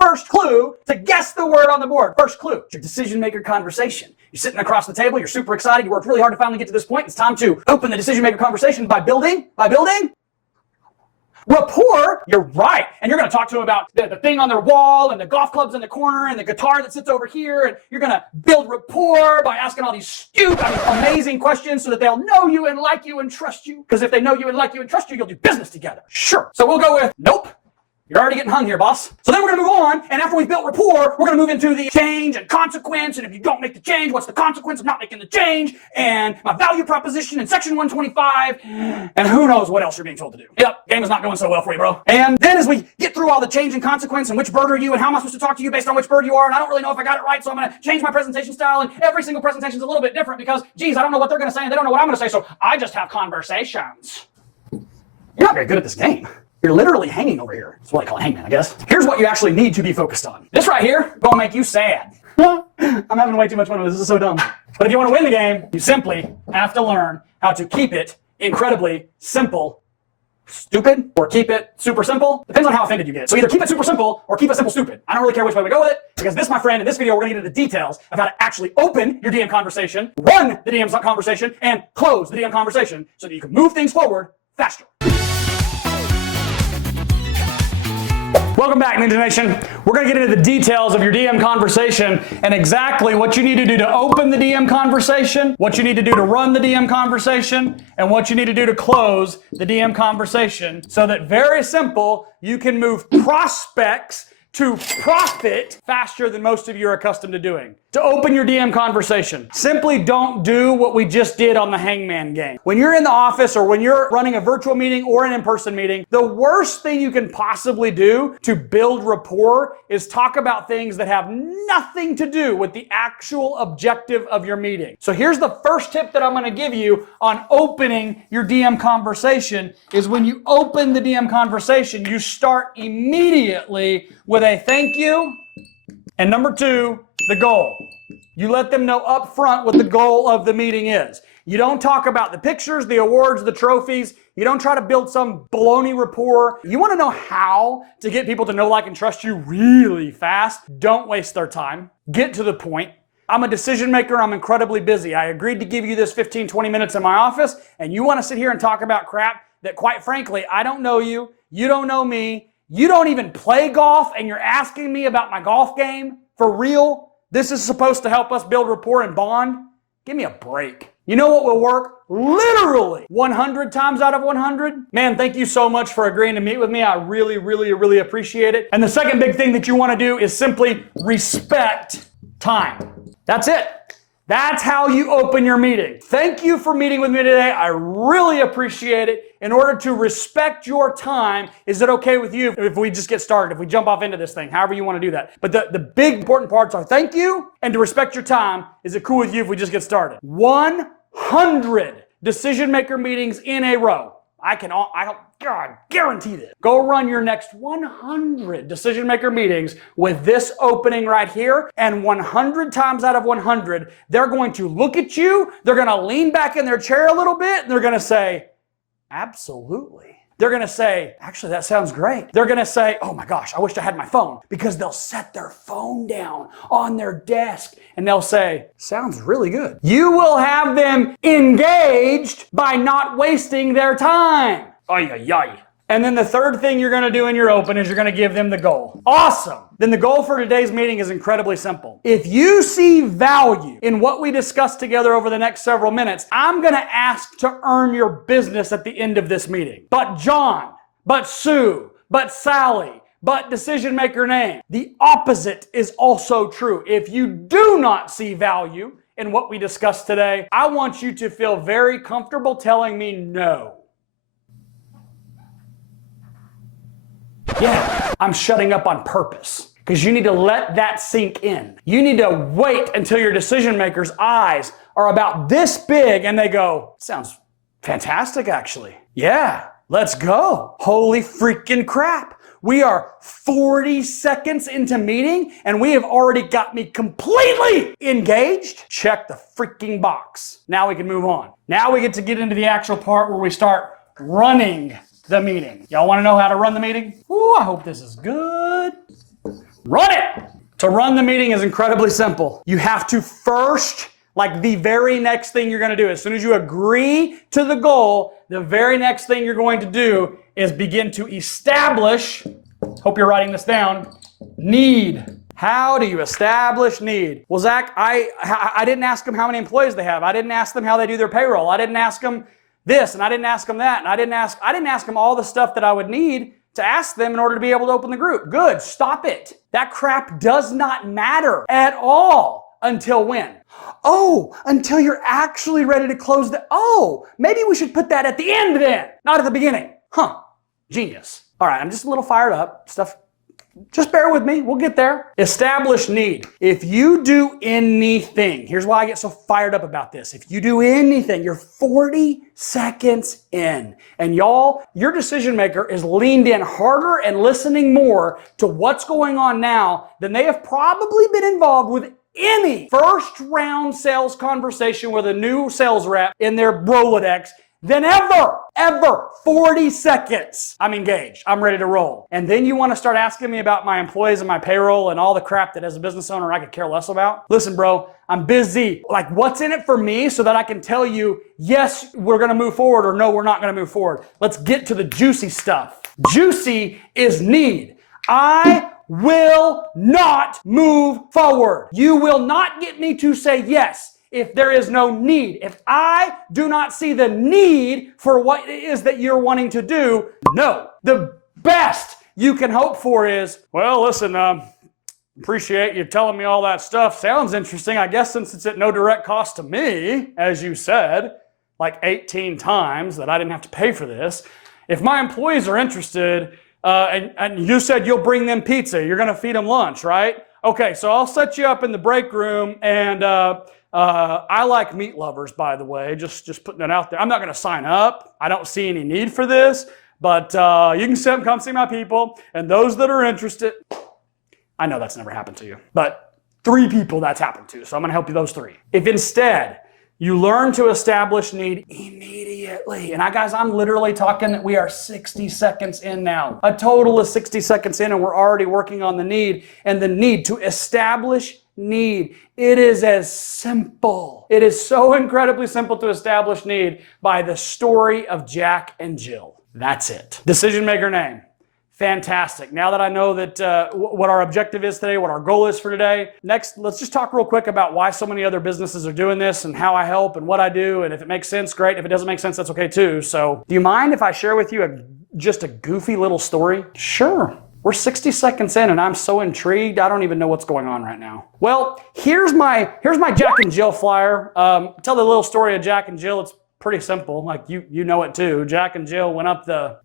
first clue to guess the word on the board. First clue, it's your decision maker conversation. You're sitting across the table, you're super excited, you worked really hard to finally get to this point. It's time to open the decision maker conversation by building rapport. You're right. And you're going to talk to them about the thing on their wall and the golf clubs in the corner and the guitar that sits over here. And you're going to build rapport by asking all these stupid, amazing questions so that they'll know you and like you and trust you. Because if they know you and like you and trust you, you'll do business together. Sure. So we'll go with nope. You're already getting hung here, boss. So then we're going to move on, and after we've built rapport, we're going to move into the change and consequence, and if you don't make the change, what's the consequence of not making the change, and my value proposition in section 125, and who knows what else you're being told to do. Yep, game is not going so well for you, bro. And then as we get through all the change and consequence, and which bird are you, and how am I supposed to talk to you based on which bird you are, and I don't really know if I got it right, so I'm going to change my presentation style, and every single presentation is a little bit different because, geez, I don't know what they're going to say, and they don't know what I'm going to say, so I just have conversations. You're not very good at this game. You're literally hanging over here. That's what I call a hangman, I guess. Here's what you actually need to be focused on. This right here, gonna make you sad. I'm having way too much fun with this. This is so dumb. But if you want to win the game, you simply have to learn how to keep it incredibly simple, stupid, or keep it super simple. Depends on how offended you get. So either keep it super simple or keep it simple stupid. I don't really care which way we go with it, because this, my friend, in this video, we're gonna get into the details of how to actually open your DM conversation, run the DM conversation, and close the DM conversation so that you can move things forward faster. Welcome back, Ninja Nation. We're going to get into the details of your DM conversation and exactly what you need to do to open the DM conversation, what you need to do to run the DM conversation, and what you need to do to close the DM conversation so that, very simple, you can move prospects to profit faster than most of you are accustomed to doing. To open your DM conversation, simply don't do what we just did on the hangman game. When you're in the office or when you're running a virtual meeting or an in-person meeting, the worst thing you can possibly do to build rapport is talk about things that have nothing to do with the actual objective of your meeting. So here's the first tip that I'm going to give you on opening your DM conversation is when you open the DM conversation, you start immediately with a thank you, and number two, the goal. You let them know up front what the goal of the meeting is. You don't talk about the pictures, the awards, the trophies. You don't try to build some baloney rapport. You want to know how to get people to know, like, and trust you really fast. Don't waste their time. Get to the point. I'm a decision maker. I'm incredibly busy. I agreed to give you this 15, 20 minutes in my office, and you want to sit here and talk about crap that, quite frankly, I don't know you. You don't know me. You don't even play golf, and you're asking me about my golf game? For real? This is supposed to help us build rapport and bond? Give me a break. You know what will work? Literally 100 times out of 100? Man, thank you so much for agreeing to meet with me. I really, really, really appreciate it. And the second big thing that you want to do is simply respect time. That's it. That's how you open your meeting. Thank you for meeting with me today. I really appreciate it. In order to respect your time, is it okay with you if we just get started, if we jump off into this thing, however you want to do that? But the big important parts are thank you and to respect your time. Is it cool with you if we just get started? 100 decision maker meetings in a row. I guarantee this. Go run your next 100 decision maker meetings with this opening right here, and 100 times out of 100, they're going to look at you, they're going to lean back in their chair a little bit, and they're going to say, absolutely. They're going to say, actually, that sounds great. They're going to say, oh my gosh, I wish I had my phone, because they'll set their phone down on their desk and they'll say, sounds really good. You will have them engaged by not wasting their time. Ay, ay, ay. And then the third thing you're going to do in your open is you're going to give them the goal. Awesome. Then the goal for today's meeting is incredibly simple. If you see value in what we discussed together over the next several minutes, I'm going to ask to earn your business at the end of this meeting. But John, but Sue, but Sally, but decision maker name. The opposite is also true. If you do not see value in what we discussed today, I want you to feel very comfortable telling me no. Yeah, I'm shutting up on purpose because you need to let that sink in. You need to wait until your decision maker's eyes are about this big and they go, sounds fantastic actually. Yeah, let's go. Holy freaking crap. We are 40 seconds into meeting and we have already got me completely engaged. Check the freaking box. Now we can move on. Now we get to get into the actual part where we start running the meeting. Y'all want to know how to run the meeting? Ooh, I hope this is good. Run it! To run the meeting is incredibly simple. You have to first, like the very next thing you're going to do, as soon as you agree to the goal, the very next thing you're going to do is begin to establish, hope you're writing this down, need. How do you establish need? Well, Zach, I didn't ask them how many employees they have. I didn't ask them how they do their payroll. I didn't ask them this, and I didn't ask them that, and I didn't ask them all the stuff that I would need to ask them in order to be able to open the group. Good, stop it. That crap does not matter at all until when? Oh, until you're actually ready to close maybe we should put that at the end then, not at the beginning. Genius. All right, I'm just a little fired up. Just bear with me, we'll get there. Establish need. If you do anything, here's why I get so fired up about this. If you do anything, you're 40 seconds in, and y'all, your decision maker is leaned in harder and listening more to what's going on now than they have probably been involved with any first round sales conversation with a new sales rep in their Rolodex than ever. 40 seconds. I'm engaged. I'm ready to roll. And then you want to start asking me about my employees and my payroll and all the crap that as a business owner I could care less about. Listen, bro, I'm busy. Like, what's in it for me so that I can tell you, yes, we're going to move forward, or no, we're not going to move forward. Let's get to the juicy stuff. Juicy is need. I will not move forward. You will not get me to say yes if there is no need. If I do not see the need for what it is that you're wanting to do, no. The best you can hope for is, well, listen, appreciate you telling me all that stuff. Sounds interesting. I guess since it's at no direct cost to me, as you said, like 18 times that I didn't have to pay for this. If my employees are interested, and you said you'll bring them pizza, you're going to feed them lunch, right? Okay, so I'll set you up in the break room, and I like meat lovers, by the way, just putting it out there. I'm not going to sign up. I don't see any need for this, but you can come see my people, and those that are interested, I know that's never happened to you, but 3 people that's happened to, so I'm going to help you those 3. If instead you learn to establish need immediately, and guys, I'm literally talking that we are 60 seconds in now, a total of 60 seconds in, and we're already working on the need, and the need to establish need. It is as simple. It is so incredibly simple to establish need by the story of Jack and Jill. That's it. Decision maker name. Fantastic. Now that I know that what our objective is today, what our goal is for today, next, let's just talk real quick about why so many other businesses are doing this and how I help and what I do. And if it makes sense, great. If it doesn't make sense, that's okay too. So do you mind if I share with you just a goofy little story? Sure. We're 60 seconds in and I'm so intrigued, I don't even know what's going on right now. Well, here's my Jack and Jill flyer. Tell the little story of Jack and Jill. It's pretty simple. Like you know it too. Jack and Jill went up the...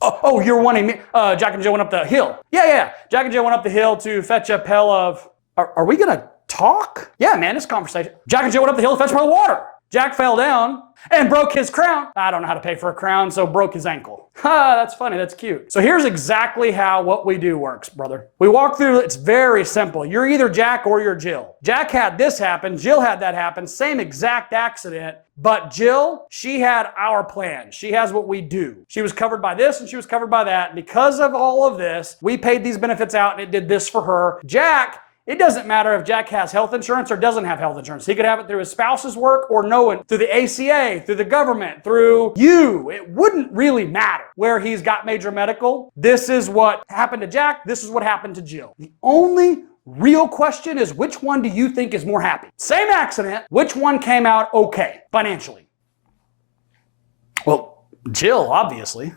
Oh, you're wanting me. Jack and Jill went up the hill. Yeah. Jack and Jill went up the hill to fetch a pail of... Are we going to talk? Yeah, man, it's conversation. Jack and Jill went up the hill to fetch a pail of water. Jack fell down and broke his crown. I don't know how to pay for a crown, so broke his ankle. That's funny. That's cute. So here's exactly how what we do works, brother. We walk through, it's very simple. You're either Jack or you're Jill. Jack had this happen. Jill had that happen. Same exact accident. But Jill, she had our plan. She has what we do. She was covered by this and she was covered by that. And because of all of this, we paid these benefits out and it did this for her. Jack, it doesn't matter if Jack has health insurance or doesn't have health insurance. He could have it through his spouse's work or no one, through the ACA, through the government, through you. It wouldn't really matter where he's got major medical. This is what happened to Jack. This is what happened to Jill. The only real question is, which one do you think is more happy? Same accident. Which one came out okay financially? Well, Jill, obviously.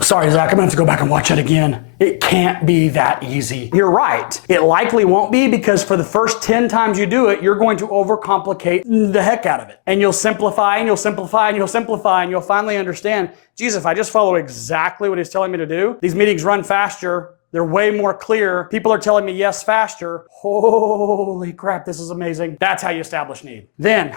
Sorry, Zach, I'm gonna have to go back and watch it again. It can't be that easy. You're right. It likely won't be, because for the first 10 times you do it, you're going to overcomplicate the heck out of it. And you'll simplify and you'll simplify and you'll simplify and you'll finally understand, geez, if I just follow exactly what he's telling me to do, these meetings run faster. They're way more clear. People are telling me yes faster. Holy crap, this is amazing. That's how you establish need. Then,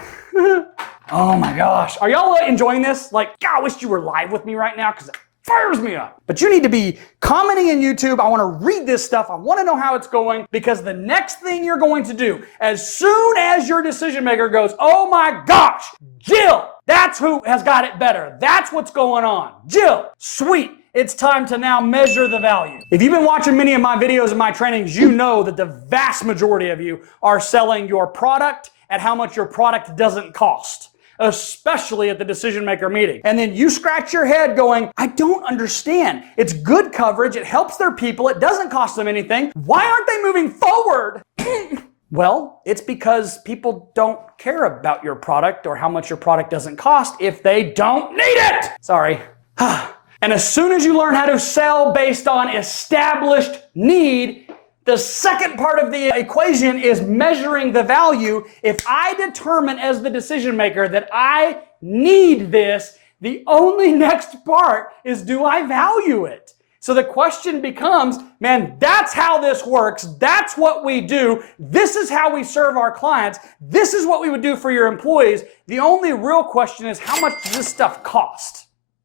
oh my gosh. Are y'all enjoying this? Like, God, I wish you were live with me right now, because it fires me up. But you need to be commenting in YouTube. I want to read this stuff. I want to know how it's going, because the next thing you're going to do, as soon as your decision maker goes, oh my gosh, Jill, that's who has got it better. That's what's going on. Jill, sweet. It's time to now measure the value. If you've been watching many of my videos and my trainings, you know that the vast majority of you are selling your product at how much your product doesn't cost, especially at the decision maker meeting. And then you scratch your head going, I don't understand. It's good coverage. It helps their people. It doesn't cost them anything. Why aren't they moving forward? Well, it's because people don't care about your product or how much your product doesn't cost if they don't need it. Sorry. And as soon as you learn how to sell based on established need, the second part of the equation is measuring the value. If I determine as the decision maker that I need this, the only next part is, do I value it? So the question becomes, man, that's how this works. That's what we do. This is how we serve our clients. This is what we would do for your employees. The only real question is, how much does this stuff cost?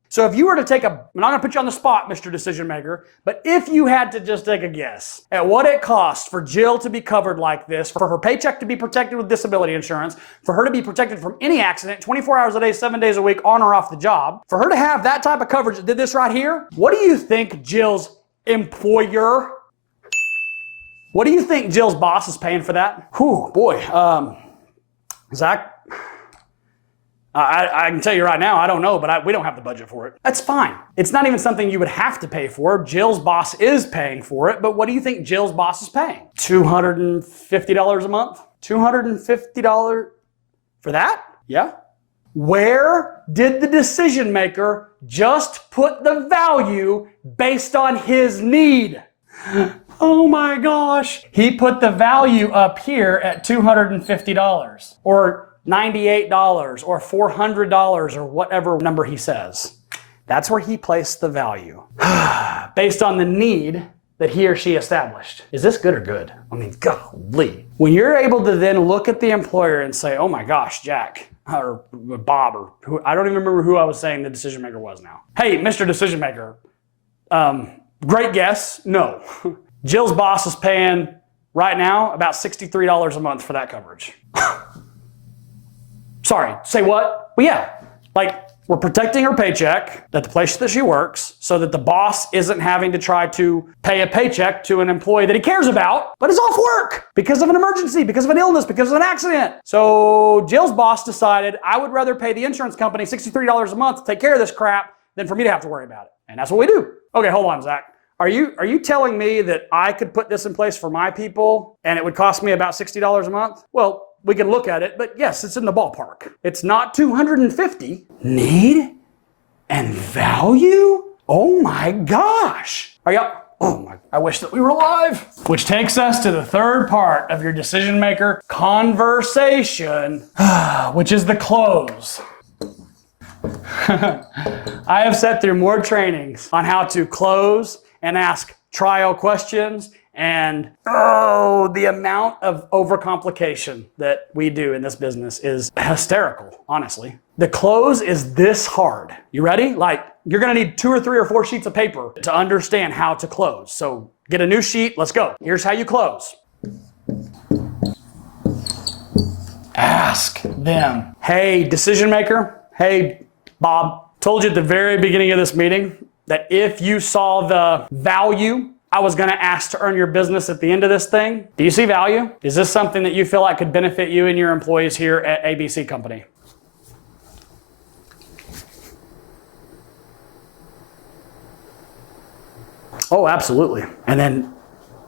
So if you were to take I'm not going to put you on the spot, Mr. Decision Maker, but if you had to just take a guess at what it costs for Jill to be covered like this, for her paycheck to be protected with disability insurance, for her to be protected from any accident 24 hours a day, 7 days a week, on or off the job, for her to have that type of coverage that did this right here, what do you think Jill's employer, what do you think Jill's boss is paying for that? Whew, boy, Zach, I can tell you right now, I don't know, but we don't have the budget for it. That's fine. It's not even something you would have to pay for. Jill's boss is paying for it, but what do you think Jill's boss is paying? $250 a month? $250 for that? Yeah. Where did the decision maker just put the value based on his need? Oh my gosh. He put the value up here at $250 or $98 or $400 or whatever number he says. That's where he placed the value based on the need that he or she established. Is this good or good? I mean, golly. When you're able to then look at the employer and say, oh my gosh, Jack or Bob or who, I don't even remember who I was saying the decision maker was now. Hey, Mr. Decision Maker, great guess. No. Jill's boss is paying right now about $63 a month for that coverage. Sorry, say what? Well, yeah, like we're protecting her paycheck at the place that she works so that the boss isn't having to try to pay a paycheck to an employee that he cares about, but is off work because of an emergency, because of an illness, because of an accident. So Jill's boss decided, I would rather pay the insurance company $63 a month to take care of this crap than for me to have to worry about it. And that's what we do. Okay, hold on, Zach. Are you telling me that I could put this in place for my people and it would cost me about $60 a month? Well, we can look at it, but yes, it's in the ballpark. It's not $250. Need and value? Oh my gosh. Are y'all? Oh my, I wish that we were live. Which takes us to the third part of your decision maker conversation, which is the close. I have sat through more trainings on how to close and ask trial questions, and the amount of overcomplication that we do in this business is hysterical, honestly. The close is this hard. You ready? Like, you're gonna need 2 or 3 or 4 sheets of paper to understand how to close. So get a new sheet, let's go. Here's how you close. Ask them. Hey, decision maker. Hey, Bob. Told you at the very beginning of this meeting that if you saw the value I was gonna ask to earn your business at the end of this thing, do you see value? Is this something that you feel like could benefit you and your employees here at ABC Company? Oh, absolutely. And then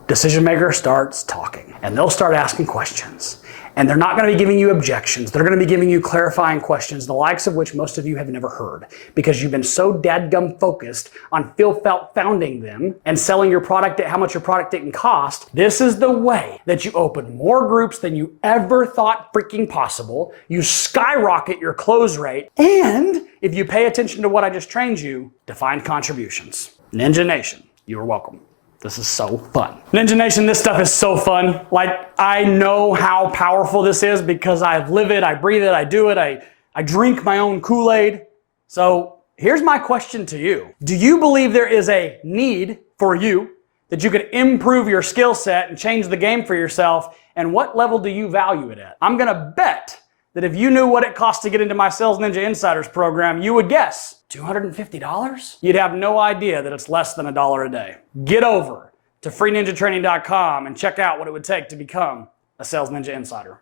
decision maker starts talking and they'll start asking questions. And they're not going to be giving you objections. They're going to be giving you clarifying questions, the likes of which most of you have never heard because you've been so dadgum focused on founding them and selling your product at how much your product didn't cost. This is the way that you open more groups than you ever thought freaking possible. You skyrocket your close rate. And if you pay attention to what I just trained you, defined contributions. Ninja Nation, you are welcome. This is so fun. Ninja Nation, this stuff is so fun. Like, I know how powerful this is because I live it, I breathe it, I do it, I drink my own Kool-Aid. So here's my question to you. Do you believe there is a need for you that you could improve your skill set and change the game for yourself? And what level do you value it at? I'm gonna bet that if you knew what it costs to get into my Sales Ninja Insiders program, you would guess $250? You'd have no idea that it's less than $1 a day. Get over to freeninjatraining.com and check out what it would take to become a Sales Ninja Insider.